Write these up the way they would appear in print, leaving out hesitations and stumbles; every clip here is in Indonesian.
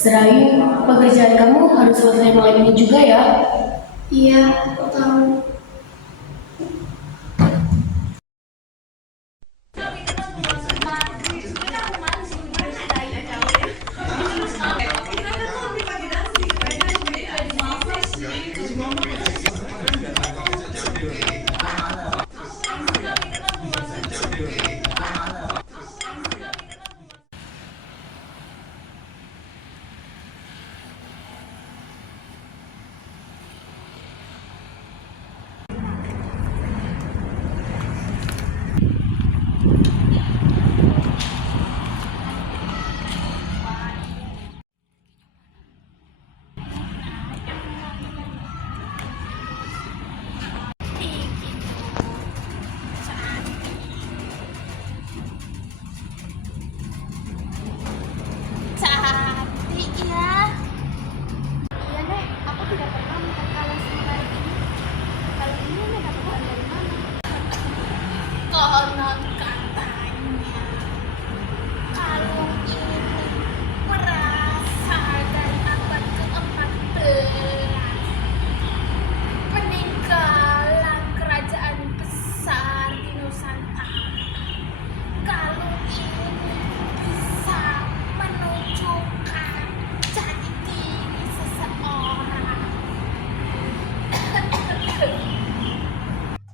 Serayu, pekerjaan kamu harus selesai malam ini juga ya. Iya, aku tahu. Cantik ya. Iya Nek, aku tidak pernah melihat kalung semenarik ini. Kalung ini Nek dapatkan dari mana? Konon katanya kalung ini berasal dari abad ke-14, peninggalan kerajaan besar di Nusantara. Kalung ini bisa menunjukkan jati diri seseorang.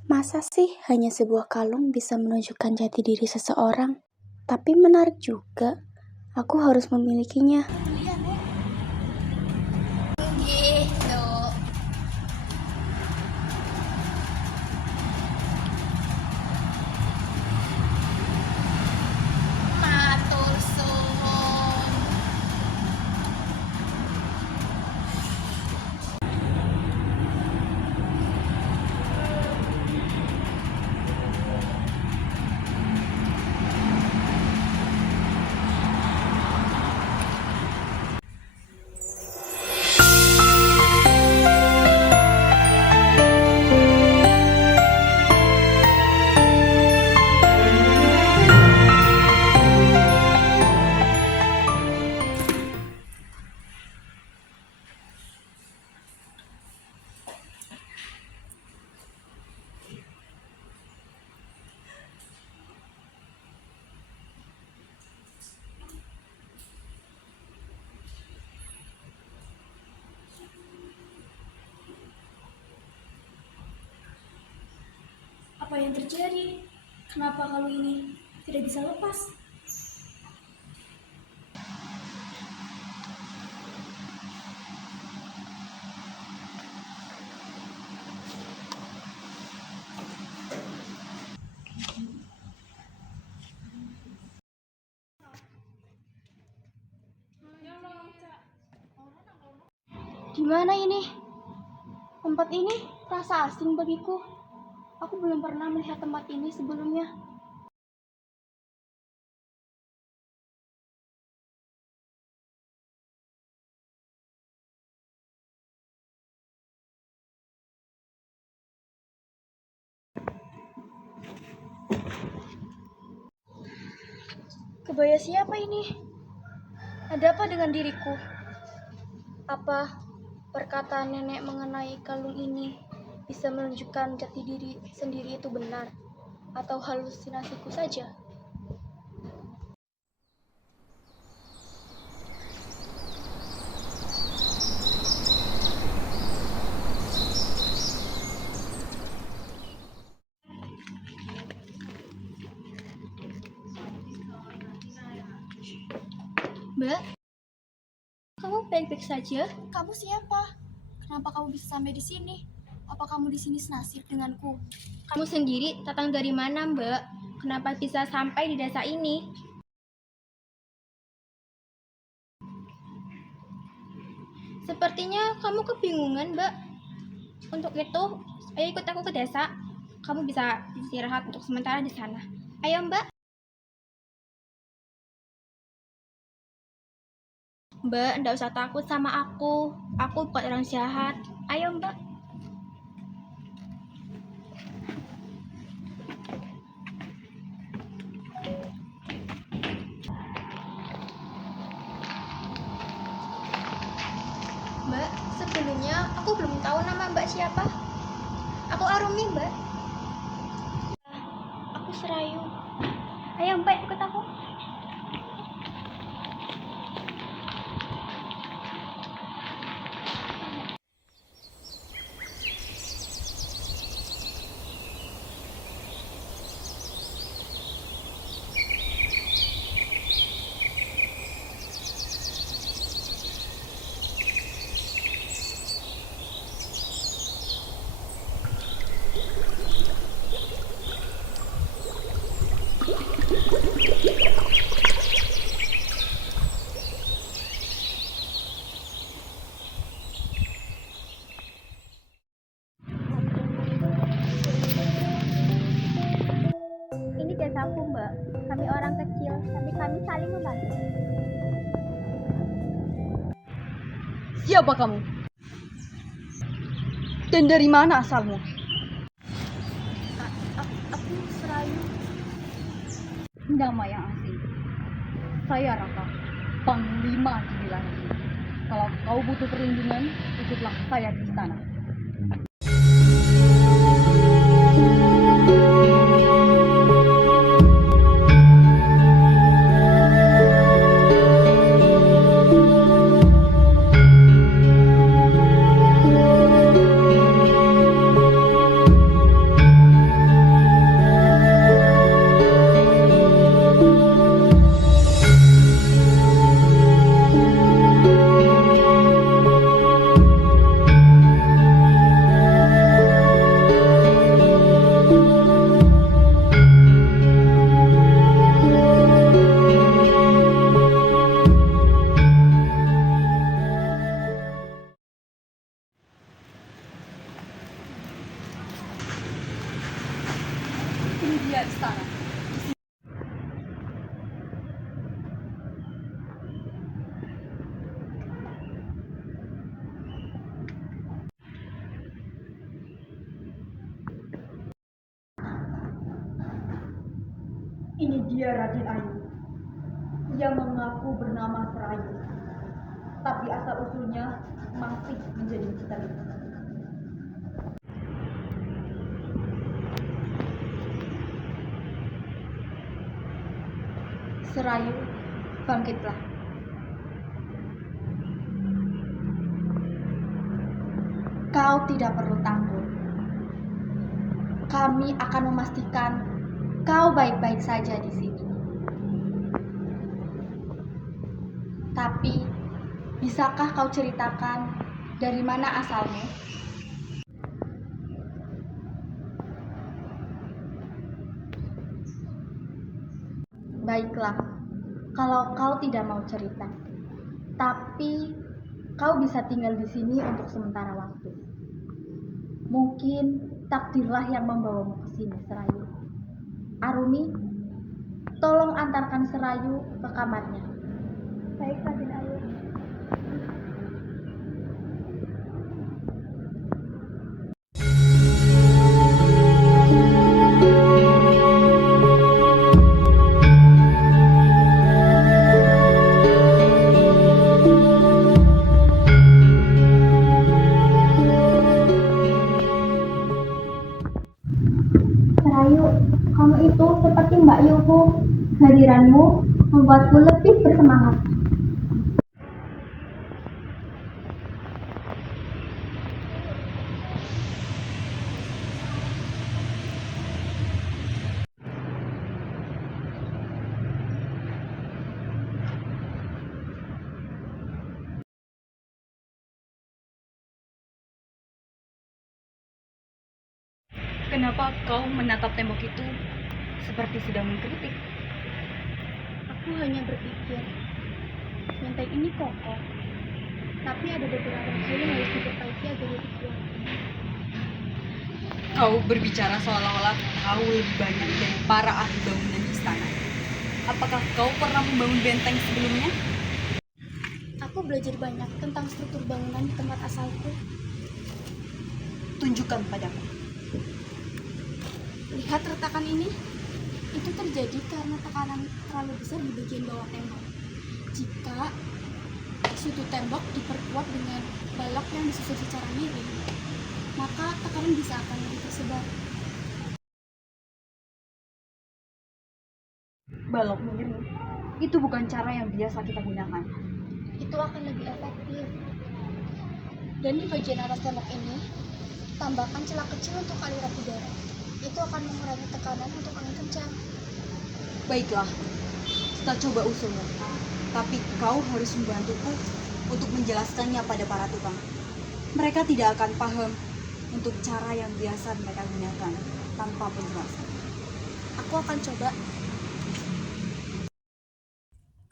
Masa sih hanya sebuah kalung bisa menunjukkan jati diri seseorang? Tapi menarik juga. Aku harus memilikinya. Iya, Nek. Gitu. Matur suwun. Apa yang terjadi? Kenapa kalung ini tidak bisa lepas? Di mana ini? Tempat ini terasa asing bagiku. Aku belum pernah melihat tempat ini sebelumnya. Kebaya siapa ini? Ada apa dengan diriku? Apa perkataan nenek mengenai kalung ini bisa menunjukkan jati diri sendiri itu benar? Atau halusinasiku saja? Mbak, kamu baik-baik saja? Kamu siapa? Kenapa kamu bisa sampai di sini? Apa kamu di sini senasib denganku? Kamu sendiri datang dari mana, Mbak? Kenapa bisa sampai di desa ini? Sepertinya kamu kebingungan, Mbak. Untuk itu, ayo ikut aku ke desa. Kamu bisa istirahat untuk sementara di sana. Ayo, Mbak. Mbak, ndak usah takut sama aku. Aku bukan orang jahat. Ayo, Mbak. Belum tahu nama Mbak siapa? Aku Arumi, Mbak. Aku Serayu. Ayo Mbak, ikut aku. Ini desaku, Mbak. Kami orang kecil, tapi kami saling membantu. Siapa kamu? Dan dari mana asalmu? Aku Serayu. Nama yang asing. Saya Raka, Panglima di wilayah ini. Kalau kau butuh perlindungan, ikutlah saya di istana. Ini dia istana. Ini dia Raden Ayu. Ia mengaku bernama Serayu, tapi asal usulnya masih menjadi misteri. Serayu, bangkitlah. Kau tidak perlu takut. Kami akan memastikan kau baik-baik saja di sini. Tapi, bisakah kau ceritakan dari mana asalmu? Baiklah, kalau kau tidak mau cerita, tapi kau bisa tinggal di sini untuk sementara waktu. Mungkin takdirlah yang membawamu ke sini, Serayu. Arumi, tolong antarkan Serayu ke kamarnya. Baik, Raden Ayu. Serayu, kamu itu seperti Mbak Yuhu. Kehadiranmu membuatku lebih bersemangat. Kenapa kau menatap tembok itu seperti sedang mengkritik? Aku hanya berpikir, benteng ini kokoh, tapi ada beberapa hal yang harus diperbaiki agar lebih kuat. Kau berbicara seolah-olah kau lebih banyak dari para ahli bangunan istana. Apakah kau pernah membangun benteng sebelumnya? Aku belajar banyak tentang struktur bangunan di tempat asalku. Tunjukkan padaku. Lihat retakan ini. Itu terjadi karena tekanan terlalu besar di bagian bawah tembok. Jika suatu tembok diperkuat dengan balok yang disusun secara miring, maka tekanan bisa akan lebih tersebar. Balok miring itu bukan cara yang biasa kita gunakan. Itu akan lebih efektif. Dan di bagian atas tembok ini, tambahkan celah kecil untuk aliran udara. Itu akan mengurangi tekanan untuk angin kencang. Baiklah, kita coba usulmu. Tapi kau harus membantuku untuk menjelaskannya pada para tukang. Mereka tidak akan paham untuk cara yang biasa mereka gunakan tanpa penjelasan. Aku akan coba.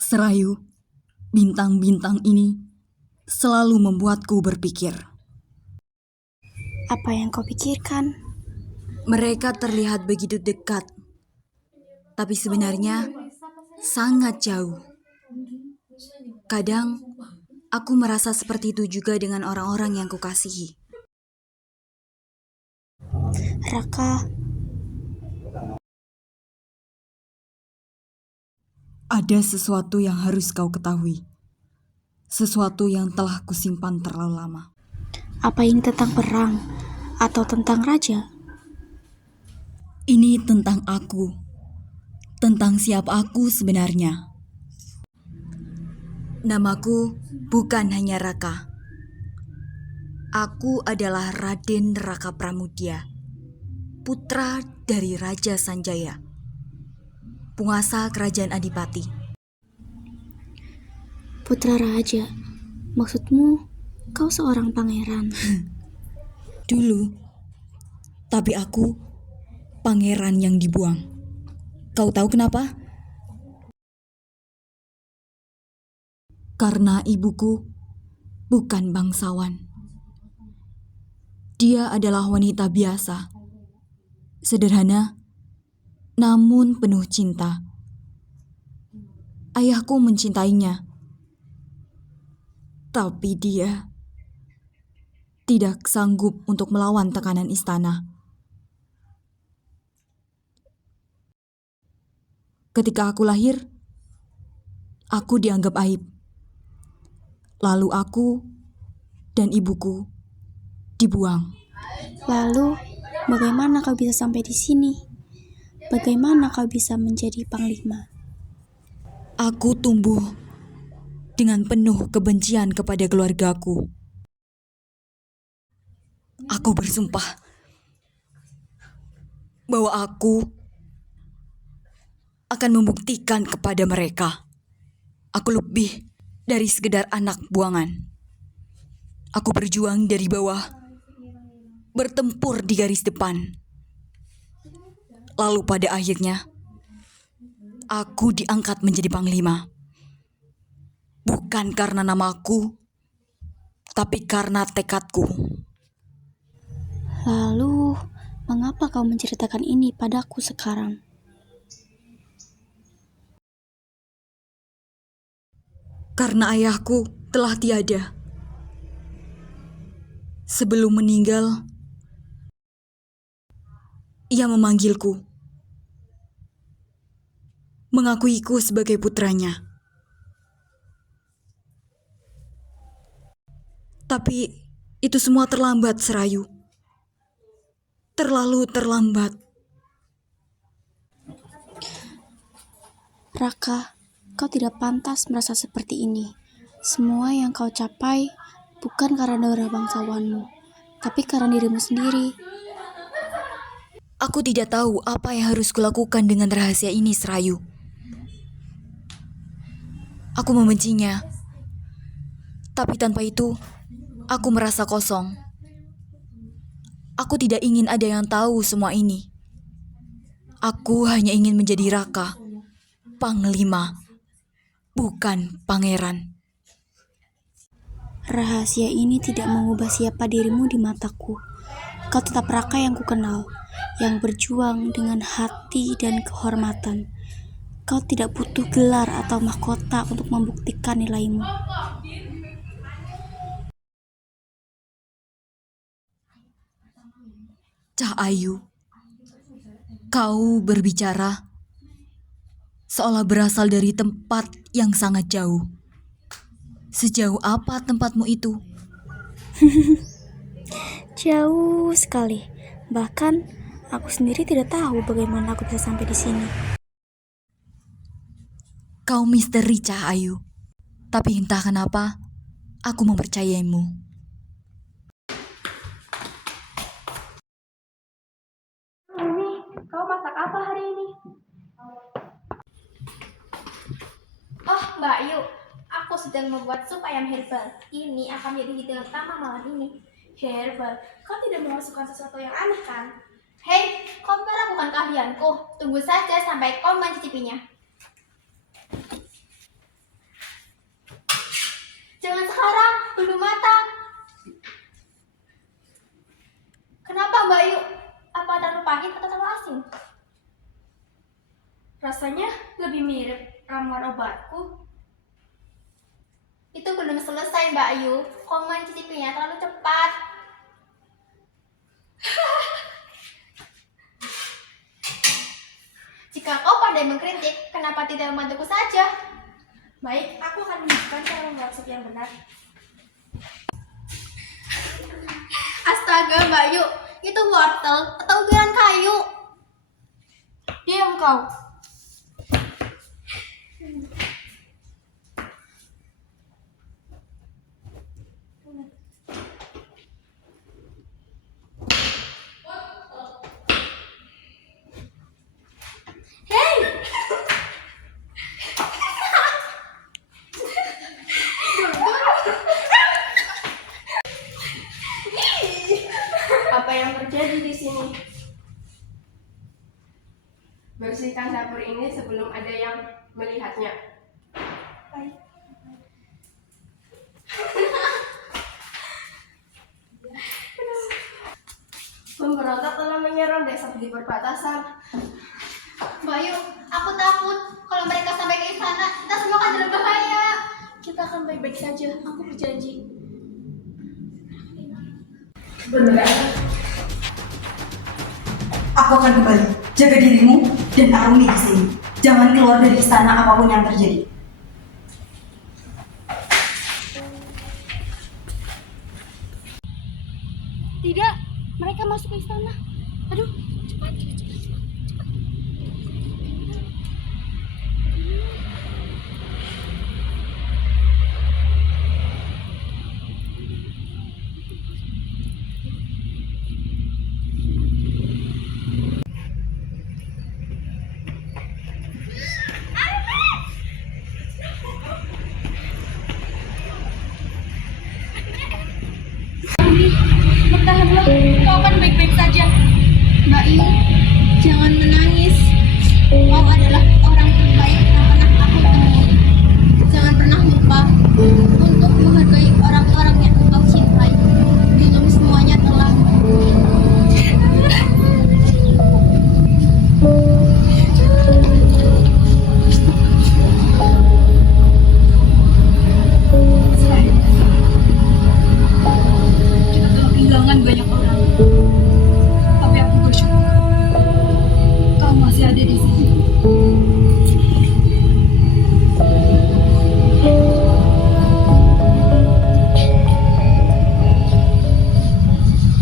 Serayu, bintang-bintang ini selalu membuatku berpikir. Apa yang kau pikirkan? Mereka terlihat begitu dekat, tapi sebenarnya sangat jauh. Kadang aku merasa seperti itu juga dengan orang-orang yang kukasihi. Raka, Ada sesuatu yang harus kau ketahui. Sesuatu yang telah kusimpan terlalu lama. apa ini tentang perang atau tentang raja? Ini tentang aku. Tentang siapa aku sebenarnya. Namaku bukan hanya Raka. Aku adalah Raden Raka Pramudya, putra dari Raja Sanjaya, penguasa kerajaan Adipati. Putra raja, maksudmu kau seorang pangeran? Dulu, tapi aku pangeran yang dibuang. Kau tahu kenapa? Karena ibuku bukan bangsawan. Dia adalah wanita biasa, sederhana, namun penuh cinta. Ayahku mencintainya, tapi dia tidak sanggup untuk melawan tekanan istana. Ketika aku lahir, aku dianggap aib. Lalu aku dan ibuku dibuang. Lalu, bagaimana kau bisa sampai di sini? Bagaimana kau bisa menjadi panglima? Aku tumbuh dengan penuh kebencian kepada keluargaku. Aku bersumpah bahwa aku akan membuktikan kepada mereka aku lebih dari sekedar anak buangan. Aku berjuang dari bawah, bertempur di garis depan. Lalu pada akhirnya, aku diangkat menjadi panglima. Bukan karena namaku, tapi karena tekadku. Lalu, mengapa kau menceritakan ini padaku sekarang? Karena ayahku telah tiada. Sebelum meninggal, ia memanggilku, mengakuiku sebagai putranya. Tapi itu semua terlambat, Serayu. Terlalu terlambat. Raka, kau tidak pantas merasa seperti ini. Semua yang kau capai bukan karena darah bangsawanmu, tapi karena dirimu sendiri. Aku tidak tahu apa yang harus kulakukan dengan rahasia ini, Serayu. Aku membencinya. Tapi tanpa itu, aku merasa kosong. Aku tidak ingin ada yang tahu semua ini. Aku hanya ingin menjadi Raka, panglima, bukan pangeran. Rahasia ini tidak mengubah siapa dirimu di mataku. Kau tetap Raka yang kukenal, yang berjuang dengan hati dan kehormatan. Kau tidak butuh gelar atau mahkota untuk membuktikan nilaimu. Cah Ayu, kau berbicara seolah berasal dari tempat yang sangat jauh. Sejauh apa tempatmu itu? Jauh sekali. Bahkan aku sendiri tidak tahu bagaimana aku bisa sampai di sini. Kau misteri, Cahayu. Tapi entah kenapa, aku mempercayaimu. Ini, kau masak apa hari ini? Oh, Mbak Ayu, aku sedang membuat sup ayam herbal. Ini akan menjadi hidangan utama malam ini. Herbal, kau tidak memasukkan sesuatu yang aneh kan? Hei, kau meragukan keahlianku. Tunggu saja sampai kau mencicipinya. Jangan sekarang, belum matang. Kenapa Mbak Ayu? Apa terlalu pahit atau terlalu asin? Rasanya lebih mirip ramuan obatku. Itu belum selesai Mbak Ayu. Kau mencicipinya terlalu cepat. Jika kau pandai mengkritik, kenapa tidak membantuku saja? Baik, aku akan menunjukkan cara membuat sup yang benar. Astaga Mbak Ayu, itu wortel atau ukiran kayu? Diam kau. Apa yang terjadi di sini? Bersihkan dapur ini sebelum ada yang melihatnya. Pemberontak telah menyerang desa di perbatasan. Mbak Ayu, aku takut kalau mereka sampai ke istana, kita semua akan dalam bahaya. Kita akan baik-baik saja, aku berjanji. Aku akan kembali. Jaga dirimu dan Arumi di sini. Jangan keluar dari istana apapun yang terjadi. Tidak, mereka masuk ke istana. Aduh, cepat, cepat, cepat, cepat. Bertahanlah, kau akan baik-baik saja. Mbak Ayu, jangan menangis. Kau adalah orang terbaik yang pernah aku temui. Jangan pernah lupa untuk menghargai orang-orang yang kau cintai. Belum semuanya telah. Kita telah kehilangan banyak orang. Tapi aku bersyukur kau masih ada di sini.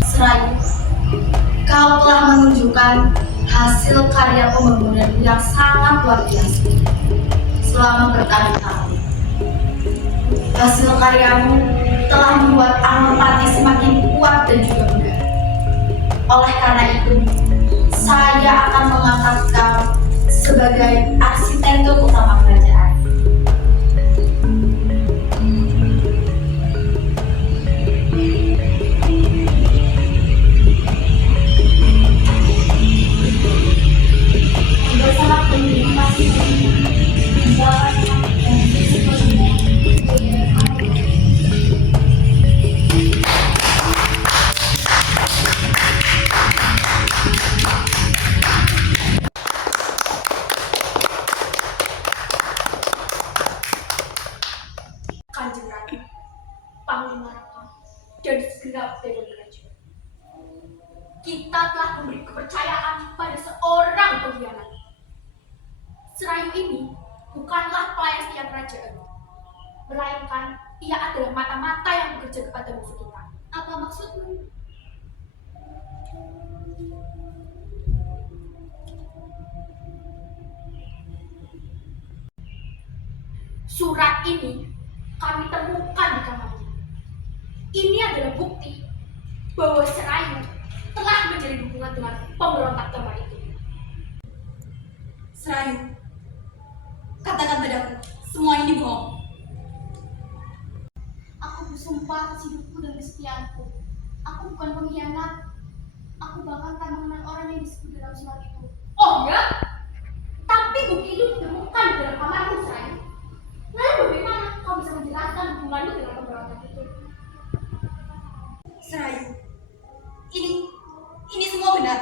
Serayu, kau telah menunjukkan hasil karya pembangunan yang sangat luar biasa selama bertahun-tahun. Hasil karyamu telah membuat Amapati semakin kuat dan juga megah. Oleh karena itu, saya akan mengangkat kau sebagai arsitektur utama kerajaan. Bersama pendiri masing-masing, menjalankan dan sepenuhnya Kanjeng Ratu, Panglima Raka, dan segenap dewan prajurit. Kita telah memberi kepercayaan pada seorang pengkhianat. Serayu ini bukanlah pelayan setia kerajaan, melainkan ia adalah mata-mata yang bekerja kepada musuh kita. Apa maksudmu? Surat ini kami temukan di kamarnya. Ini adalah bukti bahwa Serayu telah menjalin hubungan dengan pemberontak gambar itu. Serayu, katakan padaku, semua ini bohong. Aku bersumpah atas hidupku dan kesetiaanku. Aku bukan pengkhianat. Aku bahkan tak mengenal orang yang disebut dalam surat itu. Oh ya? Tapi bukti itu ditemukan di dalam kamarmu, Serayu. Lalu bagaimana kau bisa menjelaskan hubunganmu dengan pemberontak itu? Serayu, ini semua benar.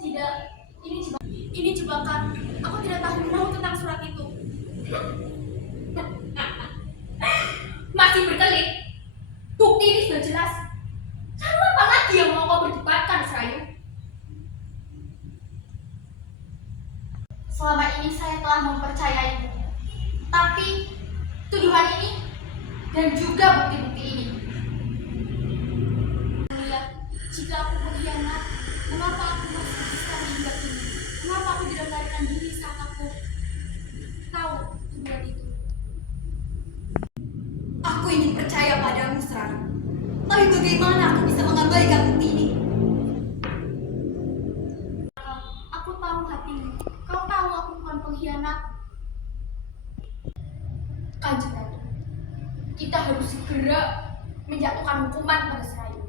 Tidak, ini jebakan. Aku tidak tahu menahu tentang surat itu. Masih berkelit. Bukti ini sudah jelas. Lalu apa lagi yang mau kau perdebatkan, Serayu? Selama ini saya telah mempercayaimu. Tapi tuduhan ini dan juga bukti-bukti ini. Lihat, jika aku berkhianat, mengapa aku masih bisa hingga kini? Mengapa aku tidak melarikan diri saat aku tahu tuduhan itu? Aku ingin percaya padamu, Serayu. Tapi bagaimana aku bisa mengabaikan bukti ini? Aku tahu hatimu. Kau tahu aku bukan pengkhianat. Kanjeng Ratu, kita harus segera menjatuhkan hukuman pada Serayu.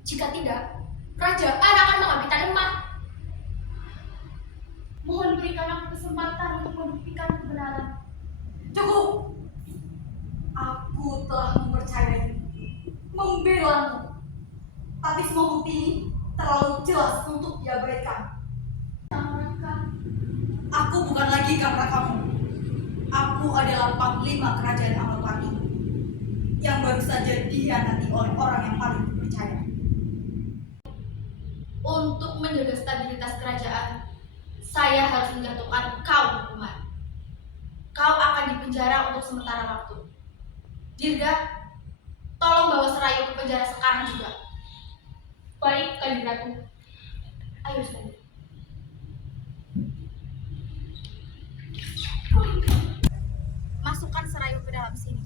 Jika tidak, kerajaan akan mengambil lemah. Mohon berikan aku kesempatan untuk membuktikan kebenaran. Cukup. Aku telah mempercayaimu, membelamu. Tapi semua bukti ini terlalu jelas untuk diabaikan. Aku bukan lagi kakak kamu. Aku adalah Panglima Kerajaan Amalpati yang baru saja dikhianati oleh orang yang paling dipercaya. Untuk menjaga stabilitas kerajaan, saya harus menjatuhkan kau hukuman. Kau akan dipenjara untuk sementara waktu. Dirga, tolong bawa Serayu ke penjara sekarang juga. Baik, Kanjeng Ratu. Ayo, Serayu. Masukkan Serayu ke dalam sini.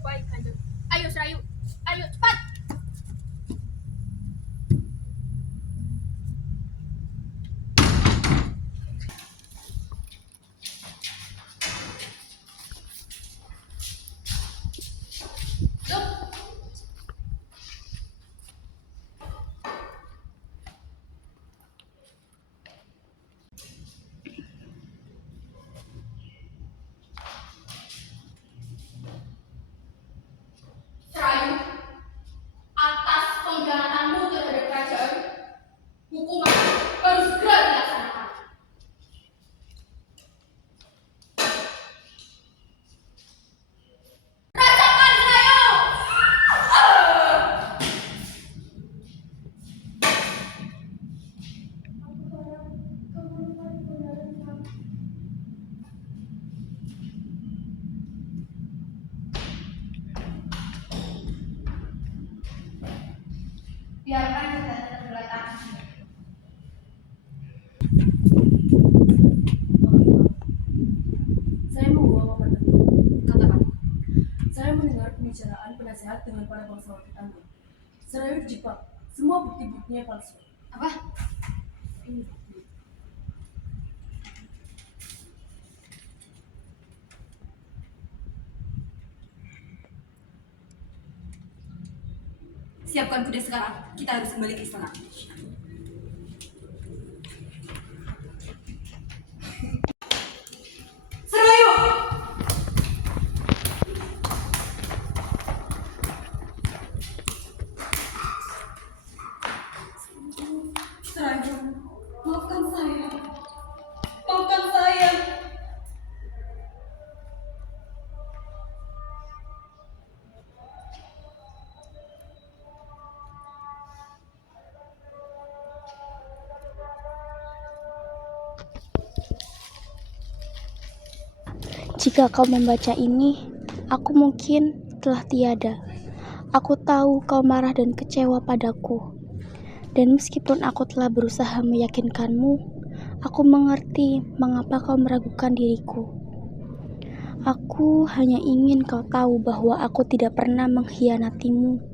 Baik, Kanjeng. Ayo, Serayu. Ayo, cepat. Serayu, atas pengkhianatanmu terhadap kerajaan, hukuman harus segera dilaksanakan. Rasakan, Serayu! Biarkan kita tergeletak. Saya membawa kabar penting. Katakan. Saya mendengar pembicaraan penasehat dengan para bangsawan tetangga. Serayu dijebak. Semua bukti-buktinya palsu. Apa? Siapkan kuda sekarang. Kita harus kembali ke istana. Serayu! Serayu, maafkan saya. Maafkan saya. Jika kau membaca ini, aku mungkin telah tiada. Aku tahu kau marah dan kecewa padaku. Dan meskipun aku telah berusaha meyakinkanmu, aku mengerti mengapa kau meragukan diriku. Aku hanya ingin kau tahu bahwa aku tidak pernah mengkhianatimu,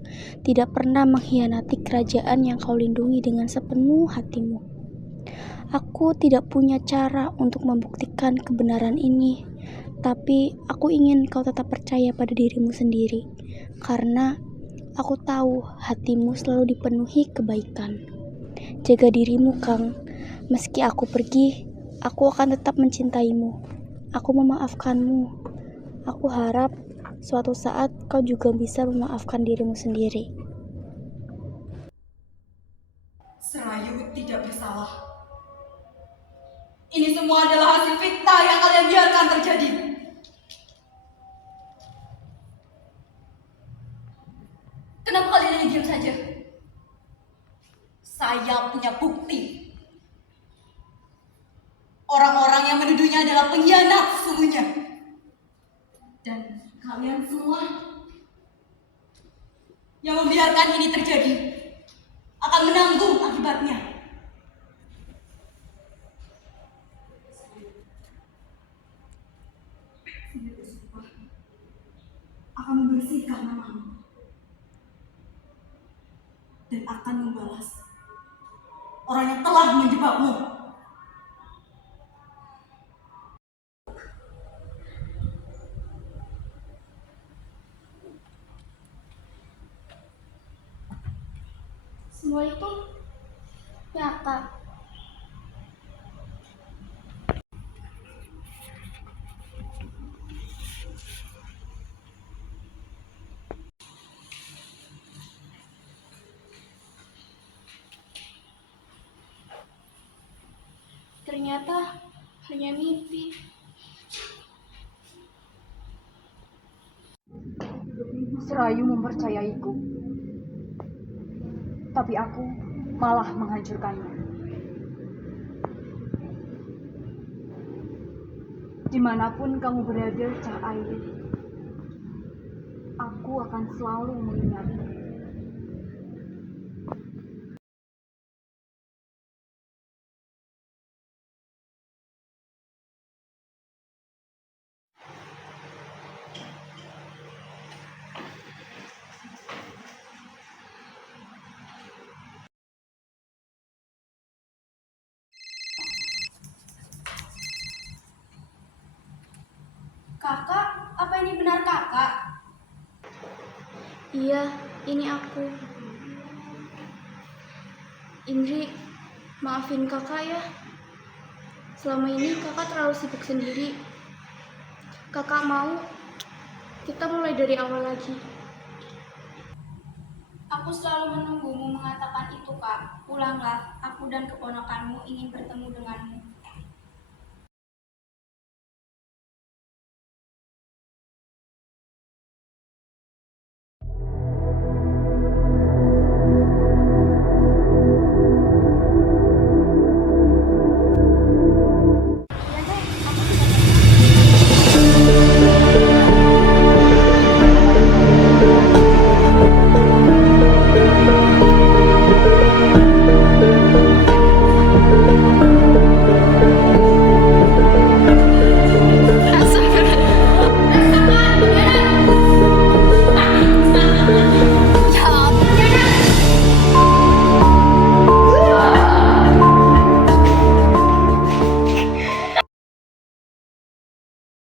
tidak pernah mengkhianati kerajaan yang kau lindungi dengan sepenuh hatimu. Aku tidak punya cara untuk membuktikan kebenaran ini, tapi aku ingin kau tetap percaya pada dirimu sendiri, karena aku tahu hatimu selalu dipenuhi kebaikan. Jaga dirimu, Kang. Meski aku pergi, aku akan tetap mencintaimu. Aku memaafkanmu. Aku harap suatu saat kau juga bisa memaafkan dirimu sendiri. Serayu tidak bersalah. Ini semua adalah hasil fitnah yang kalian biarkan terjadi. Kenapa kalian hanya diam saja? Saya punya bukti. Orang-orang yang menuduhnya adalah pengkhianat sesungguhnya. Dan kalian semua yang membiarkan ini terjadi akan menanggung akibatnya. Saya bersumpah akan membersihkan namamu dan akan membalas orang yang telah menjebakmu. Semua itu nyata. Ternyata hanya mimpi. Serayu mempercayaiku, tapi aku malah menghancurkannya. Dimanapun kamu berada, Cah Ayu, aku akan selalu mengingatmu. Kakak, apa ini benar kakak? Iya, ini aku. Indri, maafin kakak ya. Selama ini kakak terlalu sibuk sendiri. Kakak mau kita mulai dari awal lagi. Aku selalu menunggumu mengatakan itu, Kak. Pulanglah, aku dan keponakanmu ingin bertemu denganmu.